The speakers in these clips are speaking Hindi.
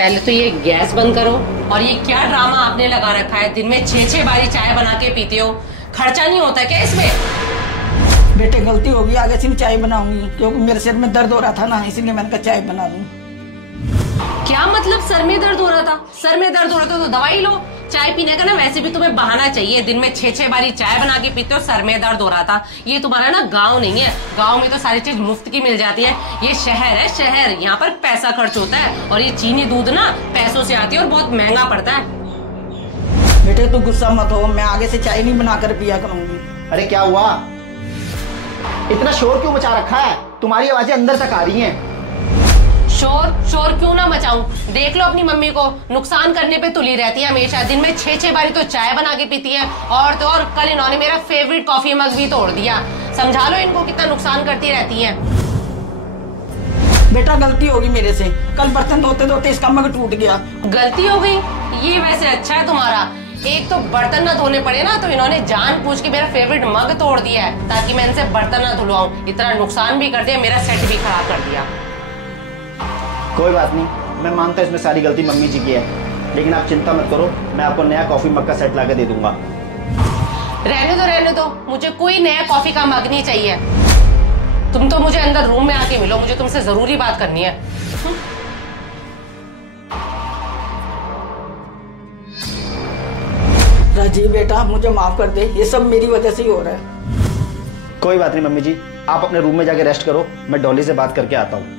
पहले तो ये गैस बंद करो। और ये क्या ड्रामा आपने लगा रखा है, दिन में 6-6 बारी चाय बना के पीते हो, खर्चा नहीं होता क्या इसमें? बेटे गलती होगी, आगे से चाय बनाऊंगी, क्योंकि मेरे सिर में दर्द हो रहा था ना, इसलिए मैंने कहा चाय बना लूं। क्या मतलब सर में दर्द हो रहा था? सर में दर्द हो रहा था तो दवाई लो। चाय पीने का ना वैसे भी तुम्हें बहाना चाहिए, दिन में 6-6 बारी चाय बना के पीते हो, सर में दर्द हो रहा था। ये तुम्हारा ना गांव नहीं है, गांव में तो सारी चीज मुफ्त की मिल जाती है। ये शहर है शहर, यहाँ पर पैसा खर्च होता है और ये चीनी दूध ना पैसों से आती है और बहुत महंगा पड़ता है। बेटे तू गुस्सा मत हो, मैं आगे से चाय नहीं बनाकर पिया करूंगी। अरे क्या हुआ, इतना शोर क्यों मचा रखा है? तुम्हारी आवाजें अंदर तक आ रही हैं। शोर क्यों ना मचाऊं? देख लो अपनी मम्मी को, नुकसान करने पे तुली रहती है हमेशा, दिन में 6-6 बारी तो चाय बना के पीती है। और तो और कल इन्होंने मेरा फेवरेट कॉफी मग भी तोड़ दिया। समझा लो इनको कितना नुकसान करती रहती है। बेटा गलती होगी मेरे से, कल बर्तन धोते धोते इसका मग टूट गया। गलती हो गई? ये वैसे अच्छा है तुम्हारा, एक तो बर्तन ना धोने पड़े ना, तो इन्होंने जानबूझ के मेरा फेवरेट मग तोड़ दिया है ताकि मैं इनसे बर्तन ना धुलवाऊं। इतना नुकसान भी कर दिया, मेरा सेट भी खराब कर दिया। कोई बात नहीं, मैं मानता हूँ इसमें सारी गलती मम्मी जी की है, लेकिन आप चिंता मत करो, मैं आपको नया कॉफी मग का सेट लाके दे दूंगा। रहने दो, मुझे कोई नया कॉफी का मग नहीं चाहिए। तुम तो मुझे अंदर रूम में आके मिलो, मुझे तुमसे जरूरी बात करनी है। राजीव बेटा मुझे माफ कर दे, ये सब मेरी वजह से ही हो रहा है। कोई बात नहीं मम्मी जी, आप अपने रूम में जाके रेस्ट करो, मैं डॉली से बात करके आता हूँ।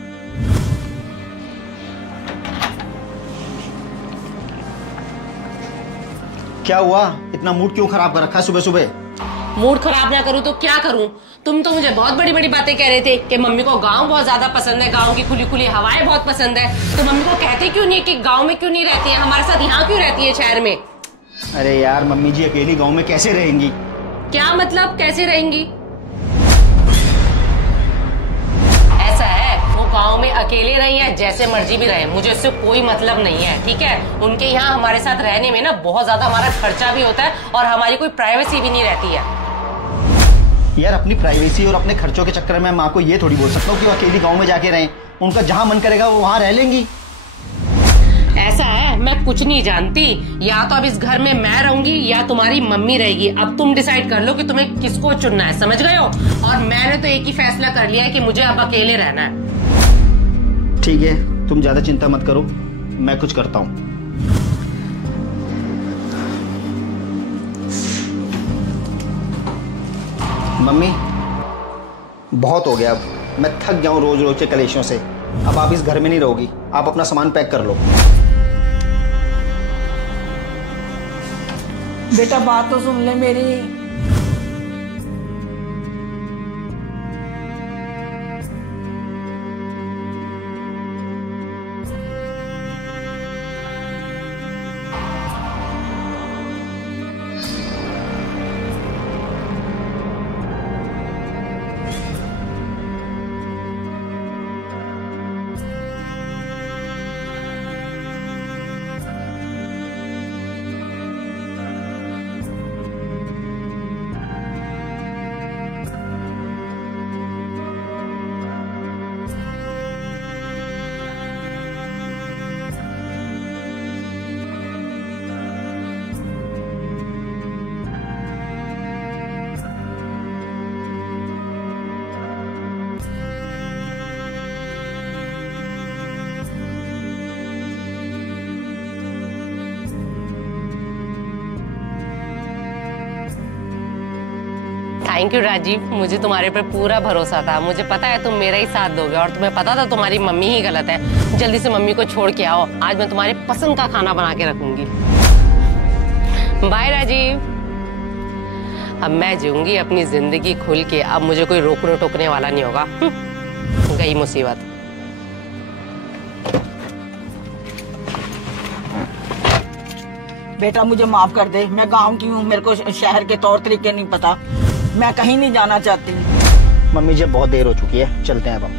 क्या हुआ, इतना मूड क्यों खराब कर रखा है सुबह सुबह? मूड खराब ना करूं तो क्या करूं? तुम तो मुझे बहुत बड़ी बड़ी बातें कह रहे थे कि मम्मी को गांव बहुत ज्यादा पसंद है, गांव की खुली खुली हवाएं बहुत पसंद है। तो मम्मी को कहते क्यों नहीं कि गांव में क्यों नहीं रहती है, हमारे साथ यहाँ क्यों रहती है शहर में? अरे यार मम्मी जी अकेली गांव में कैसे रहेंगी? क्या मतलब कैसे रहेंगी? ऐसा है, वो गांव में अकेले रही है, जैसे मर्जी भी रहे, मुझे इससे कोई मतलब नहीं है, ठीक है? उनके यहाँ हमारे साथ रहने में ना बहुत ज्यादा हमारा खर्चा भी होता है और हमारी कोई प्राइवेसी भी नहीं रहती है। यार अपनी प्राइवेसी और अपने खर्चों के चक्कर में मैं आपको ये थोड़ी बोल सकता हूँ कि वो अकेली गांव में जाके रहें, उनका जहां मन करेगा वो वहां रह लेंगी। ऐसा है, मैं कुछ नहीं जानती, या तो अब इस घर में मैं रहूंगी या तुम्हारी मम्मी रहेगी। अब तुम डिसाइड कर लो कि तुम्हें किसको चुनना है, समझ गए हो? और मैंने तो एक ही फैसला कर लिया है कि मुझे अब अकेले रहना है। ठीक है, तुम ज्यादा चिंता मत करो, मैं कुछ करता हूँ। मम्मी बहुत हो गया, अब मैं थक गया हूँ रोज रोज के कलेशों से। अब आप इस घर में नहीं रहोगी, आप अपना सामान पैक कर लो। बेटा बात तो सुन ले मेरी। थैंक यू राजीव, मुझे तुम्हारे पर पूरा भरोसा था। मुझे पता है तुम मेरा ही साथ दोगे और तुम्हें पता था तुम्हारी मम्मी ही गलत है। जल्दी से मम्मी को छोड़ के आओ, आज मैं तुम्हारी पसंद का खाना बना के रखूंगी। बाय राजीव। अब मैं जीऊंगी अपनी जिंदगी खुल के, अब मुझे कोई रोकने टोकने वाला नहीं होगा। गई मुसीबत। बेटा मुझे माफ कर दे, मैं गांव की हूँ, मेरे को शहर के तौर तरीके नहीं पता, मैं कहीं नहीं जाना चाहती। मम्मी जी बहुत देर हो चुकी है, चलते हैं अब हम।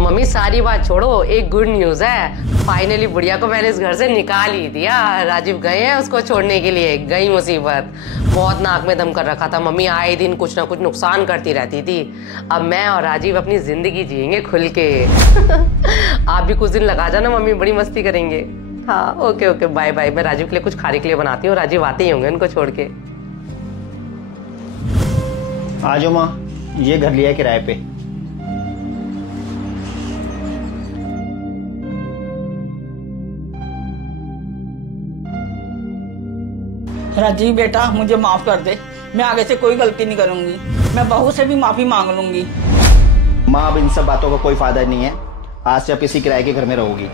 मम्मी सारी सारी बात छोड़ो, एक गुड न्यूज है। फाइनली बुढ़िया को मैंने इस घर से निकाल ही दिया। राजीव गए हैं उसको छोड़ने के लिए। गई मुसीबत। बहुत नाक में दम कर रखा था। मम्मी आए दिन कुछ ना कुछ नुकसान करती रहती थी। अब मैं और राजीव अपनी जिंदगी जिएंगे खुल के। आप भी कुछ दिन लगा जाना, मम्मी बड़ी मस्ती करेंगे। हाँ ओके ओके, बाय बाय। मैं राजीव के लिए कुछ खाने के लिए बनाती हूँ। राजीव आते ही होंगे उनको छोड़ के। आ जाओ माँ, ये घर लिया है किराए पे। राजीव बेटा, मुझे माफ कर दे। मैं आगे से कोई गलती नहीं करूंगी। मैं बहू से भी माफी मांग लूंगी। माँ, अब इन सब बातों का कोई फायदा नहीं है। आज से आप इसी किराए के घर में रहोगी।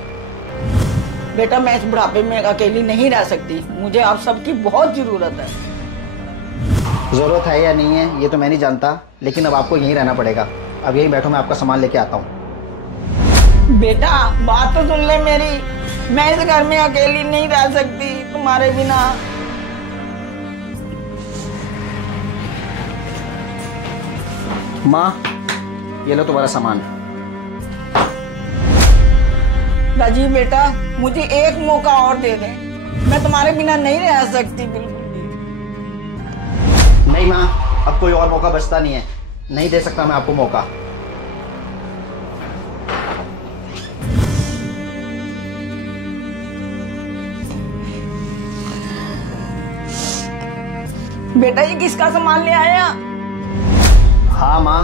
बेटा, मैं इस बुढ़ापे में अकेली नहीं रह सकती। मुझे आप सबकी बहुत जरूरत है। जरूरत है या नहीं है ये तो मैं नहीं जानता, लेकिन अब आपको यहीं रहना पड़ेगा। अब यहीं बैठो, मैं आपका सामान लेके आता हूँ। बेटा, बात तो सुन ले मेरी। मैं इस घर में अकेली नहीं रह सकती तुम्हारे बिना। माँ, ये लो तुम्हारा सामान। राजीव बेटा, मुझे एक मौका और दे दे। मैं तुम्हारे बिना नहीं रह सकती बिल्कुल भी। नहीं माँ, अब कोई और मौका बचता नहीं है। नहीं दे सकता मैं आपको मौका। बेटा, ये किसका सामान ले आया? हाँ माँ,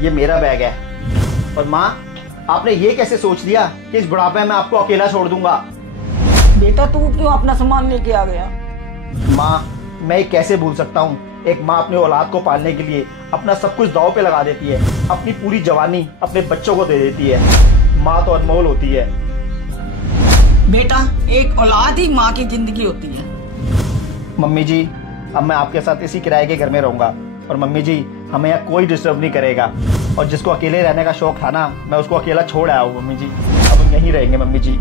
ये मेरा बैग है। और माँ, आपने ये कैसे सोच लिया कि इस बुढ़ापे में आपको अकेला छोड़ दूंगा? बेटा, तू क्यों अपना सामान लेके आ गया? माँ, मैं ये कैसे भूल सकता हूँ। एक माँ अपनी औलाद को पालने के लिए अपना सब कुछ दांव पे लगा देती है। अपनी पूरी जवानी अपने बच्चों को दे देती है। माँ तो अनमोल होती है। बेटा, एक औलाद ही माँ की जिंदगी होती है। मम्मी जी, अब मैं आपके साथ इसी किराए के घर में रहूंगा। और मम्मी जी, हमें यहाँ कोई डिस्टर्ब नहीं करेगा। और जिसको अकेले रहने का शौक था ना, मैं उसको अकेला छोड़ आया हूँ मम्मी जी। अब हम यहीं रहेंगे मम्मी जी।